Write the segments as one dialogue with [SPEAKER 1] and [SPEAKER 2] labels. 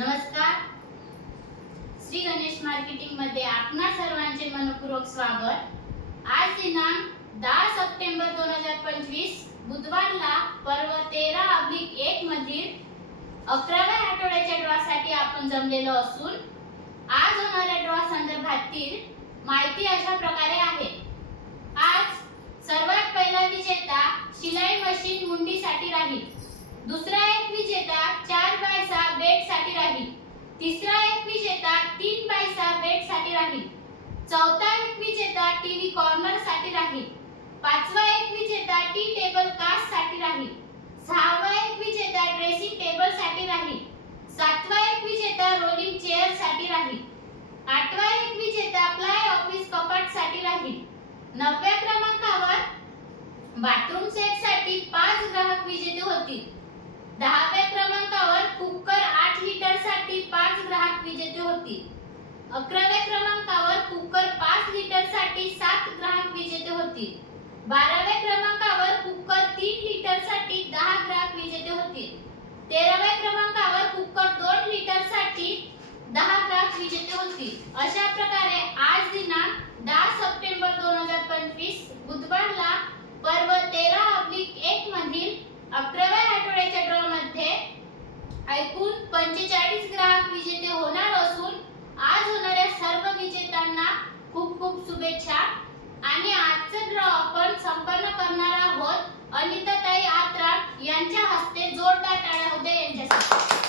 [SPEAKER 1] नमस्कार. श्री गणेश मार्केटिंगमध्ये आपणा सर्वांचे मनपूर्वक स्वागत. आज दिनांक दहा सप्टेंबर दोन हजार पंचवीस बुधवारला पर्व तेरा अब्लिक एक मधील अकराव्या आठवड्याच्या ड्रॉसाठी आपण जमलेलो असून आज होणाऱ्या ड्रॉ संदर्भातील माहिती अशा प्रकारे आहे. आज सर्वात पहिला विजेता शिलाई मशीन मुंडीसाठी राहील. दुसरा एक विजेता चार बाय सहा बेटसाठी राहील. तिसरा एक विजेता तीन बाय सहा बेटसाठी राहील. चौथा एक विजेता टीव्ही कॉर्नरसाठी राहील. पाचवा एक विजेता टी टेबल कास्टसाठी राहील. सहावा एक विजेता ड्रेसिंग टेबलसाठी राहील. सातवा एक विजेता रोलिंग चेअरसाठी राहील. आठवा एक विजेता प्लाय ऑफिस कपाटसाठी राहील. नवव्या क्रमांकावर बाथरूम सेटसाठी पाच ग्राहक विजेते होतील. दहाव्या क्रमांकावर कुकर आठ लिटरसाठी पाच ग्राहक विजेते होतील. अकराव्या क्रमांकावर कुकर पाच लिटरसाठी सात ग्राहक विजेते होतील. बाराव्या क्रमांकावर कुकर तीन लिटरसाठी दहा ग्राहक विजेते होतील. तेराव्या क्रमांकावर कुकर दोन लिटरसाठी दहा ग्राहक विजेते होतील. अशा प्रकारे आज दिनांक दहा सप्टेंबर दोन हजार पंचवीस बुधवारला पर्व तेरा अब्लिक एक मधील अकराव्या ऐकून पंचेचाळीस ग्राहक विजेते होणार असून आज होणाऱ्या सर्व विजेत्यांना खूप खूप शुभेच्छा. आणि आजचं ड्रॉ आपण संपन्न करणार आहोत. अनिताताई आत्रा यांच्या हस्ते जोरदार टाळ्या होते यांच्यासाठी.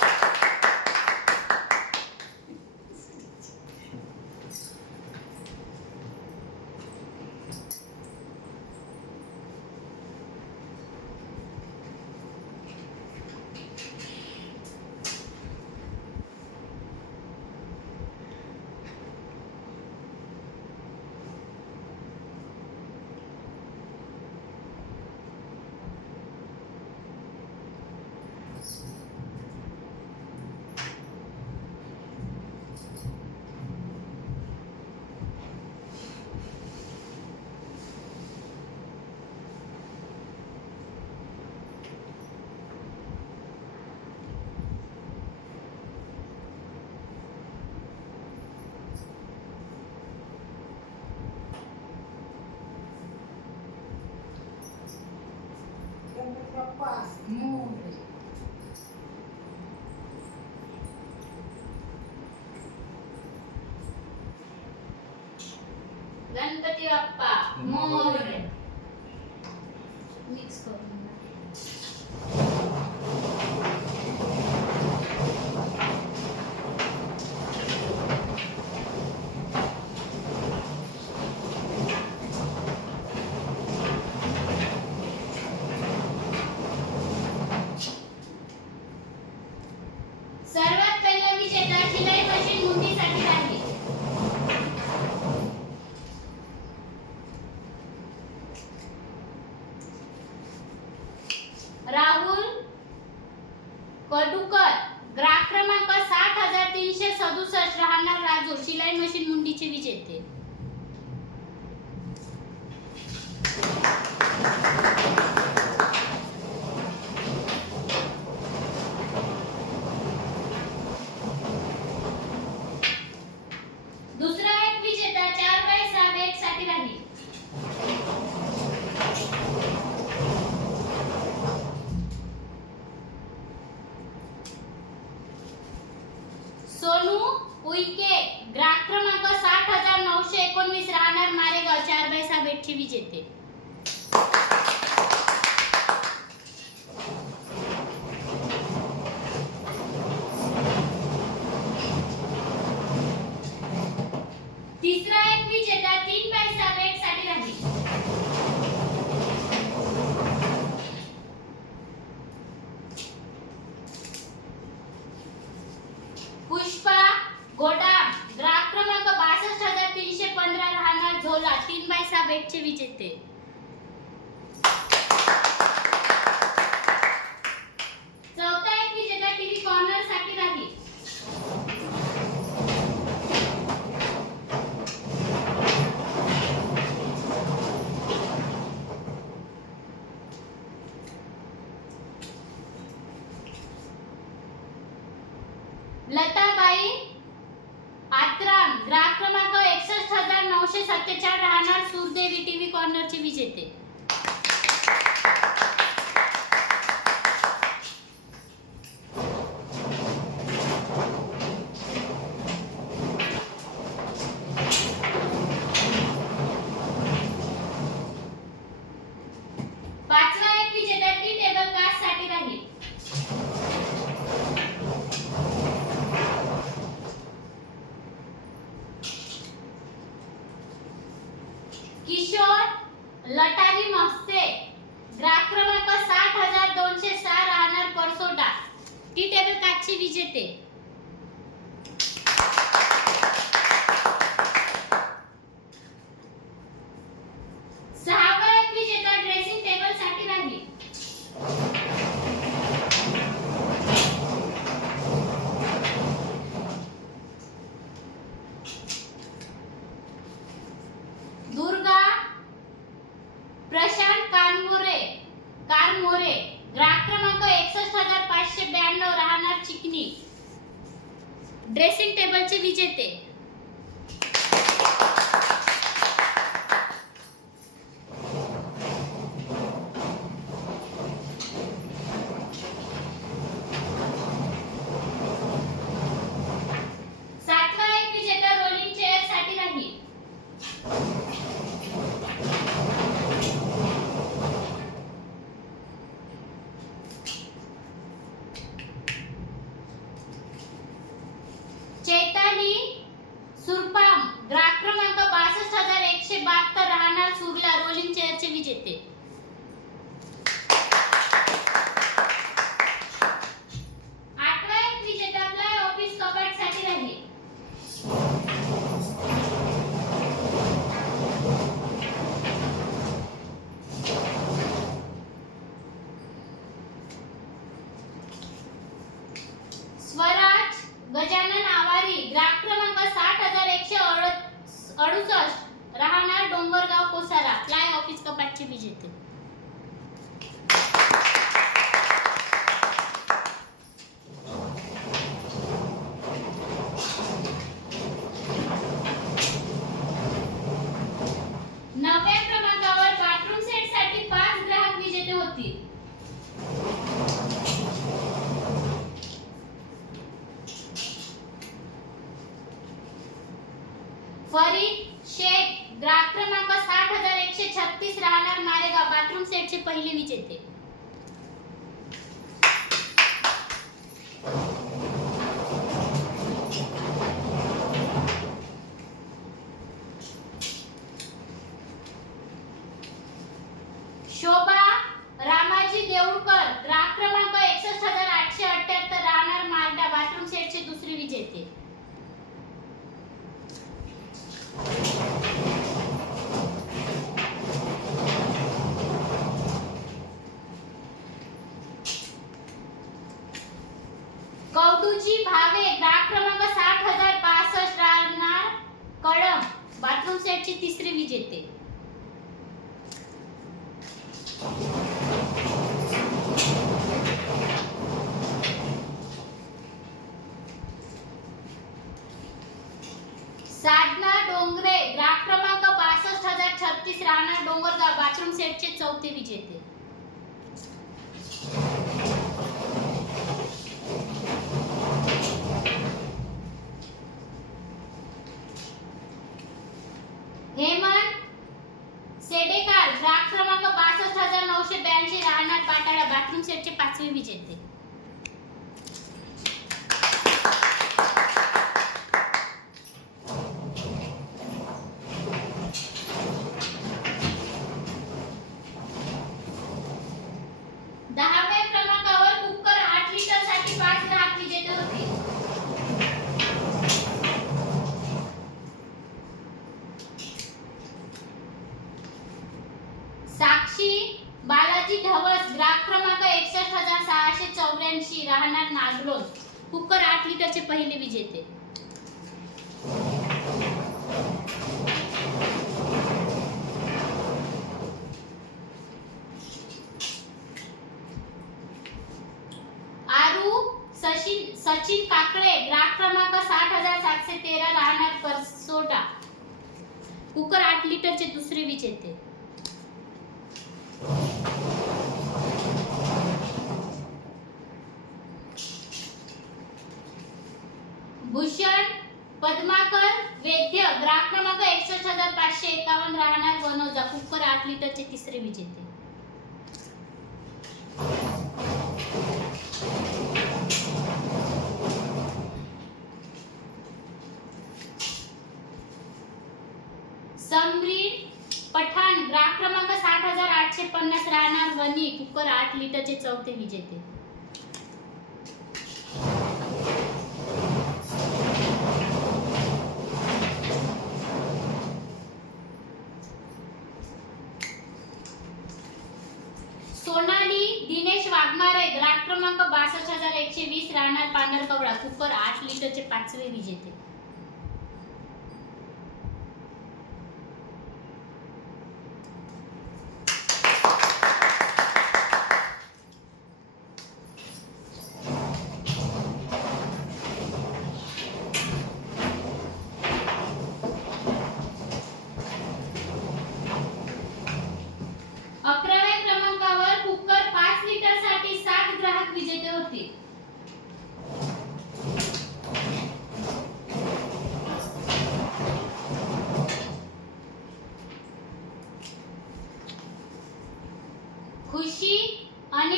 [SPEAKER 2] गणपती बाप्पा
[SPEAKER 1] मोरया. गणपती बाप्पा मोरया. सोनू उईके ग्राहक क्रमांक साठ हजार नऊशे एकोणवीस राहणार मारेगाव चार बाय सहा भेटची विजेते. વિજેતે एकशे बहात्तर राहणार सुरला रोलिंग चेअरचे विजेते chupa. डोंगरे. ग्राहक क्रमांक बासष्ट हजार छत्तीस राहणार डोंगरगाव. बाथरूम सेटचे चौथे विजेते. कुकर आठ लिटरचे दुसरे वीज येते. भूषण पद्माकर वैद्य ग्राहक क्रमांक एकसष्ट हजार पाचशे एकावन्न राहणार बनवजा. कुकर आठ लिटरचे तिसरे वीज येते. मिनिटाचे चौथे विजेते. सोनाली दिनेश वाघमारे ग्राहक क्रमांक बासष्ट हजार एकशे वीस राहणार पांढरकवडा सुपर आठ लिटरचे पाचवे विजेते.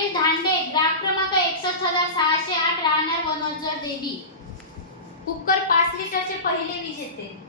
[SPEAKER 1] सुनील धांडे ग्राहक क्रमांक एकसष्ट हजार सहाशे आठ राहणार वनोजर देवी. कुकर पाच लिटरचे पहिले विजेते.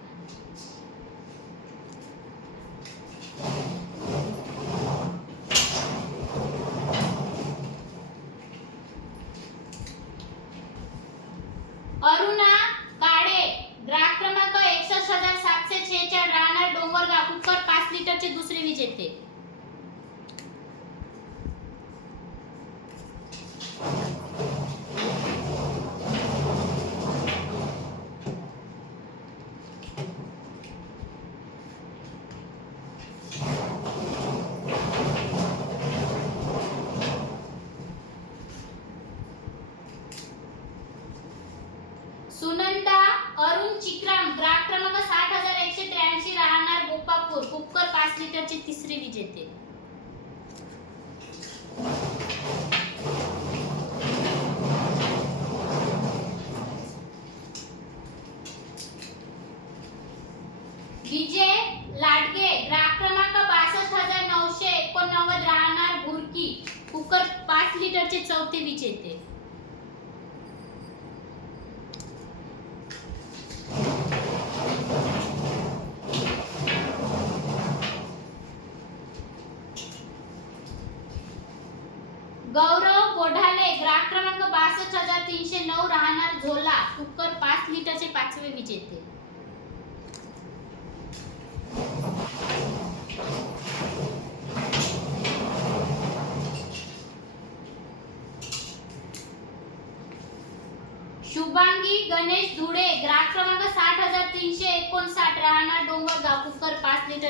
[SPEAKER 1] મીટર છે સૌથી વિચેતે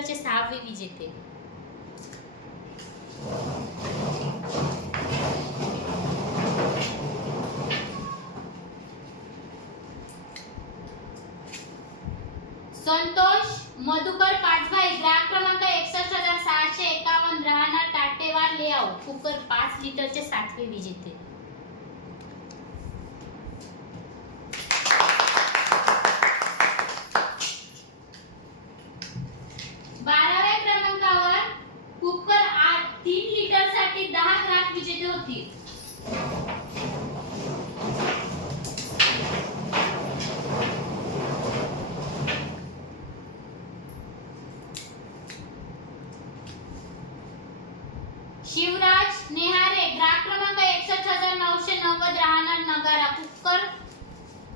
[SPEAKER 1] पुरस्काराचे सहावे विजेते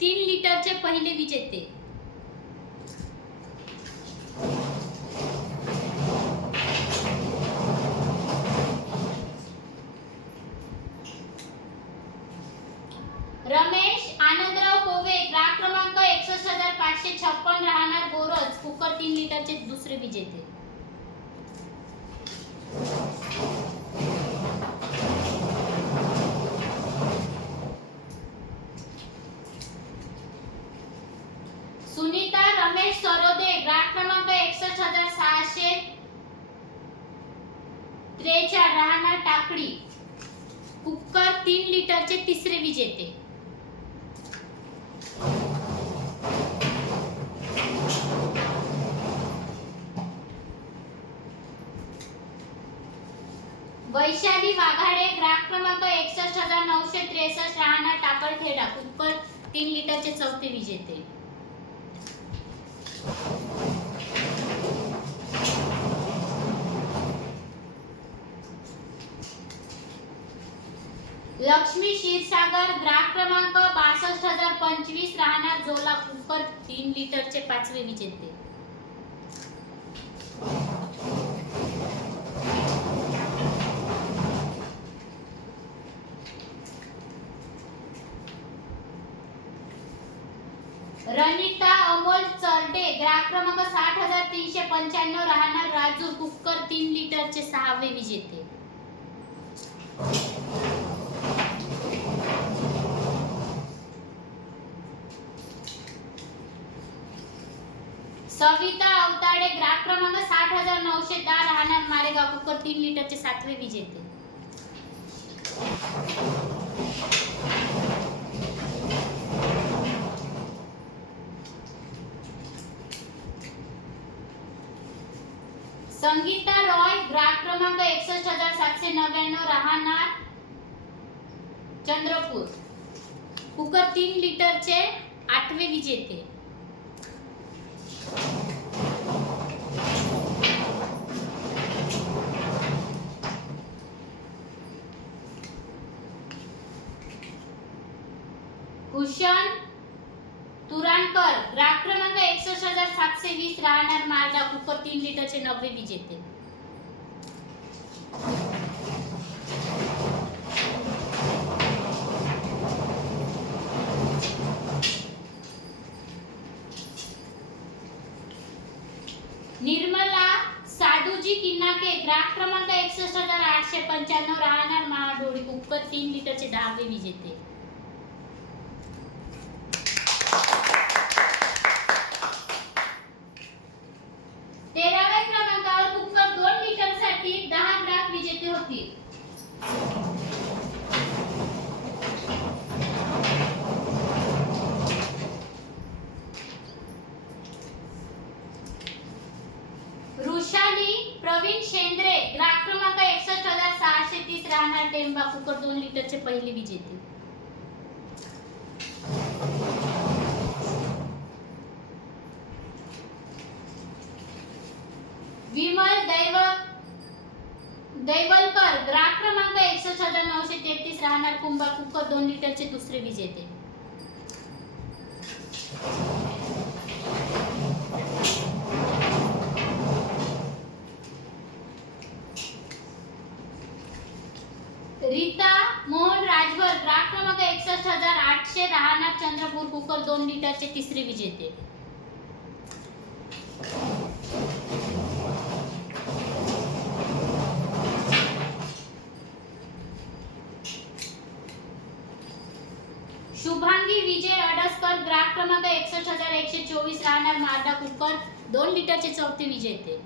[SPEAKER 1] तीन लिटरचे पहिले विजेते. सरोदे ग्राहक क्रमांक एकसष्ट हजार सहाशे त्रेचाळ राहणार टाकडी कुकर तीन लिटरचे तिसरे विजेते वैशाली वाघाडे ग्राहक क्रमांक एकसष्ट हजार नऊशे त्रेसष्ट राहणार टाकळखेडा कुकर तीन लिटरचे चौथे विजेते लक्ष्मी क्षीरसागर ग्राहक क्रमांक बासष्ट हजार पंचवीस राहणार जोला कुकर तीन लिटरचे पाचवे विजेते. रनिता अमोल चरडे ग्राहक क्रमांक साठ हजार तीनशे पंच्याण्णव राहणार राजूर कुकर तीन लिटरचे सहावे विजेते सविता अवताडे ग्राहक क्रमांक साठ हजार नऊशे दहा राहणार मारेगाव कुकर तीन लिटरचे सातवे विजेते. संगीता रॉय ग्राहक क्रमांक एकसष्ट हजार सातशे नव्याण्णव राहणार चंद्रपूर. कुकर तीन लिटरचे आठवे विजेते. भूषण तुराणकर ग्राहक क्रमांक एकसष्ट हजार सातशे वीस राहणार मालदा कुकर तीन लिटरचे नववे विजेते. निर्मला साधूजी किन्नाके ग्राहक क्रमांक एकसष्ट हजार आठशे पंच्याण्णव राहणार महाडोळी कुकर तीन लिटरचे दहावे विजेते तेराव्या क्रमांकावर कुकर दोन लिटरसाठी दहा ग्राहक विजेते होतील वृषाली प्रवीण शेंद्रे ग्राहक क्रमांक एकसष्ट हजार सहाशे तीस राहणार टेंबा कुकर दोन लिटरचे पहिले विजेते. विमल दैव दैवलकर ग्राहक क्रमांक एकसष्ट हजार नऊशे तेहतीस राहणार कुंभा कुकर दोन लिटरचे दुसरे विजेते. रीता मोहन राजभर ग्राहक क्रमांक एकसष्ट हजार आठशे राहणार चंद्रपूर कुकर दोन लिटरचे तिसरे विजेते. शुभांगी विजय अडसकर ग्राहक क्रमांक एकसष्ट हजार एकशे चोवीस राहणार मालदा कुकर दोन लिटरचे चौथे विजेते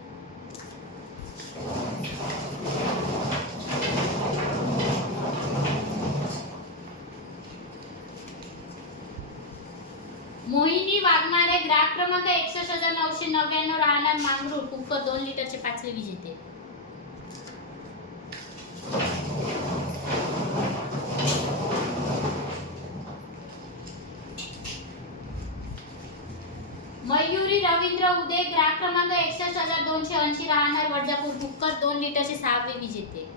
[SPEAKER 1] मोहिनी वाघमारे ग्राहक क्रमांक एकसष्ट हजार नऊशे नव्याण्णव राहणार मांगरूळ कुकर दोन लिटरचे पाचवे विजेते मयुरी रवींद्र उदय ग्राहक क्रमांक एकसष्ट हजार दोनशे ऐंशी राहणार वडजापूर कुकर दोन लिटरचे सहावे विजेते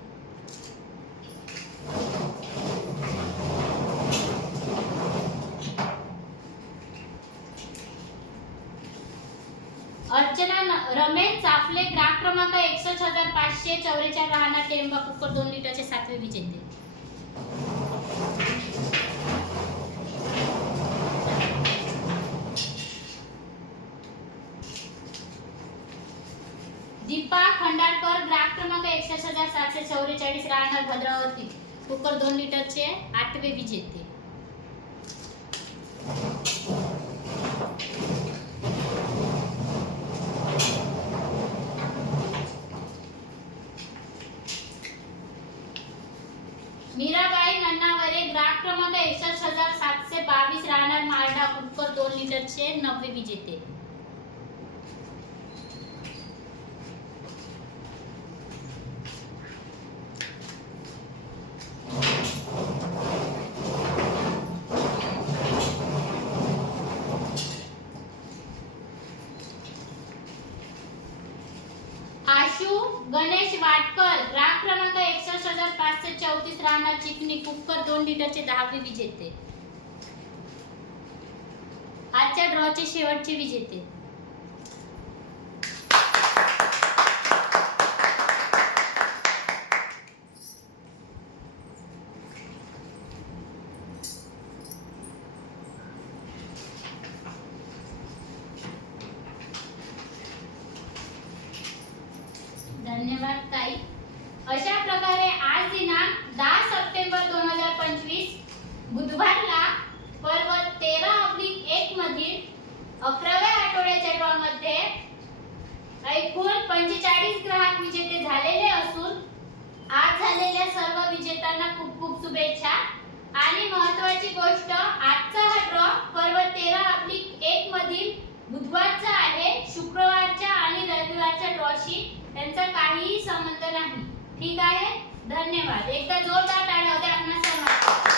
[SPEAKER 1] रमेश चाफले ग्राहक क्रमांक एकसष्ट हजार पाचशे चौवेचाळीस राहणार टेंबा कुकर दोन लिटरचे सातवे विजेते. दीपा खंडाळकर ग्राहक क्रमांक एकसष्ट हजार सातशे चौवेचाळीस राहणार भद्रावती. कुकर दोन लिटरचे आठवे विजेते मीराबाई नन्नावरे ग्राहक क्रमांक एकसष्ट हजार सातशे बावीस राहणार मालडा कुकर दोन लिटरचे नववे विजेते आशू गणेश वाटकर ग्राहक क्रमांक एकसष्ट हजार पाचशे चौतीस चिकनी कुकर दोन लिटरचे दहावे विजेते आजच्या ड्रॉचे शेवटचे विजेते धन्यवाद ताई. अशा प्रकारे आज दिनांक दहा सप्टेंबर दोन हजार पंचवीस बुधवारला पर्व तेरा अब्लिक एक मधील अकराव्या आठवड्याच्या ड्रॉमध्ये एकूण पंचेचाळीस ग्राहक विजेते झालेले असून आज झालेल्या सर्व विजेत्यांना खूप खूप शुभेच्छा. आणि महत्वाची गोष्ट आजचा हा ड्रॉ पर्व तेरा अब्लिक एक मधील बुधवारचा आहे. शुक्रवारच्या आणि रविवारच्या ड्रॉशी त्यांचा काहीही संबंध नाही. ठीक आहे? धन्यवाद. एकदा जोरदार टाळ्या होत्या. सर्वांना